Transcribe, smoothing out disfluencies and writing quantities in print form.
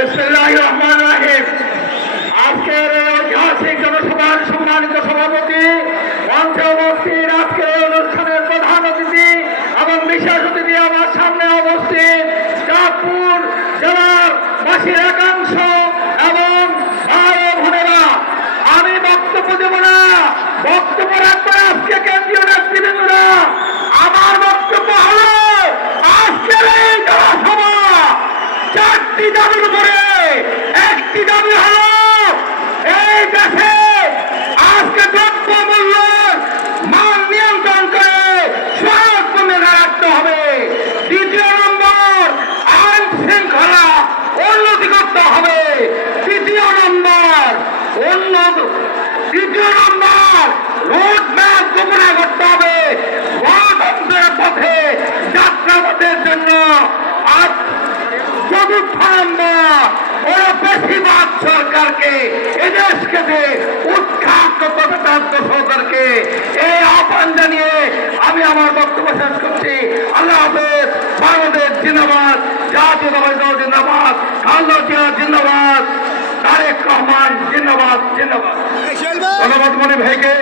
বিসমিল্লাহির রহমানির রহিম। আজকের এই ঐতিহাসিক জনসভার সম্মানিত সভাপতি, মঞ্চে উপস্থিত আজকের এই অনুষ্ঠানের প্রধান অতিথি এবং বিশেষ অতিথি আমার সামনে উপস্থিত চাঁদপুর জেলার বাসীর একাংশ এবং ভাই ও বোনেরা, আমি বক্তব্য দেব না, বক্তব্য রাখবো আজকে কেন্দ্রীয় নেতৃবৃন্দরা। আমার বক্তব্য হলো আজকের এই জনসভা চারটি দাবির উপরে। একটি দাবি হলো এই দেশে আজকে দ্রব্যমূল্য মান নিয়ন্ত্রণ করে সহজ কমে রাখতে হবে। দ্বিতীয় নম্বর, আইন শৃঙ্খলা উন্নতি করতে হবে। তৃতীয় নম্বর রোড ম্যাপ ঘোষণা করতে হবে। গণতন্ত্রের পথে যাত্রাপথের জন্য বেশিরভাগ সরকারকে এদেশকে উৎখাত গণতন্ত্র সরকারকে এই আহ্বান জানিয়ে আমি আমার বক্তব্য শেষ করছি। আল্লাহ হাফেজ। বাংলাদেশ জিন্দাবাদ, জাতীয়তাবাদী দল জিন্দাবাদ, খালেদা জিয়া জিন্দাবাদ, তারেক রহমান জিন্দাবাদ। ধন্যবাদ মনির ভাইকে।